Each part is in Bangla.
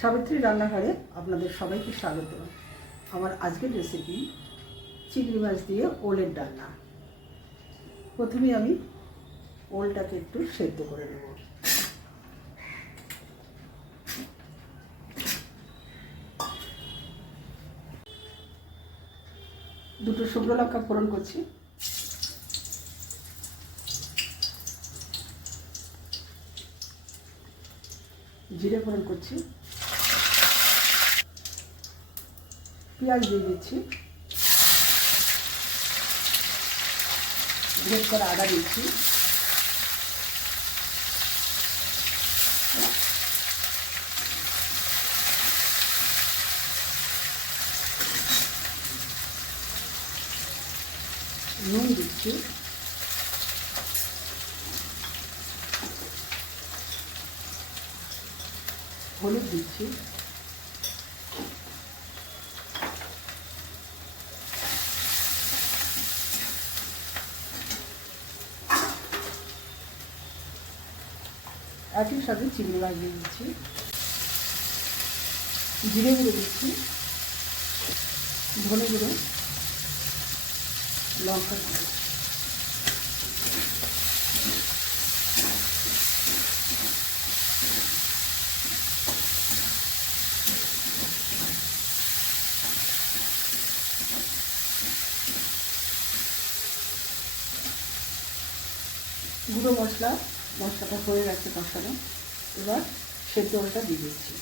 সাবিত্রী রান্নাঘরে আপনাদের সবাইকে স্বাগত। আমার আজকের রেসিপি চিংড়ি মাছ দিয়ে ওলের ডালনা। প্রথমে আমি ওলটাকে একটু সেদ্ধ করে নেব। দুটো শুকনো লঙ্কা ফোড়ন করছি। জিরে ফোড়ন করছি। পেঁয়াজ দিয়ে দিচ্ছি। গ্রেট করা আদা দিচ্ছি। নুন দিচ্ছি। হলুদ দিচ্ছি। একই সাথে চিংড়ি মাছ দিয়ে দিচ্ছি। জিরে গুঁড়ো দিচ্ছি, ধনে গুঁড়ো, লঙ্কা গুঁড়ো। গুঁড়ো মশলাটা হয়ে গেছে কষানো। এবার সেদ্ধ ওলটা দিয়ে দিচ্ছি।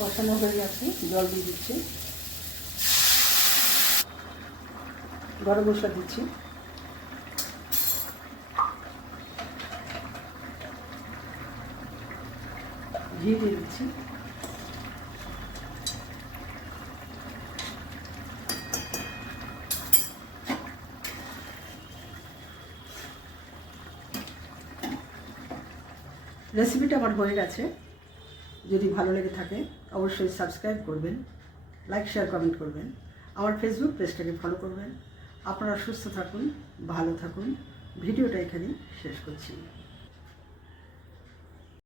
কষানো হয়ে গেছে, জল দিয়ে দিচ্ছি। গরম মশলা দিচ্ছি। ঘি দিয়ে দিচ্ছি। রেসিপিটা আমার হয়ে গেছে। যদি ভালো লেগে থাকে অবশ্যই সাবস্ক্রাইব করবেন, লাইক শেয়ার কমেন্ট করবেন, আমার ফেসবুক পেজটাকে ফলো করবেন। আপনারা সুস্থ থাকুন, ভালো থাকুন। ভিডিওটা এখানেই শেষ করছি।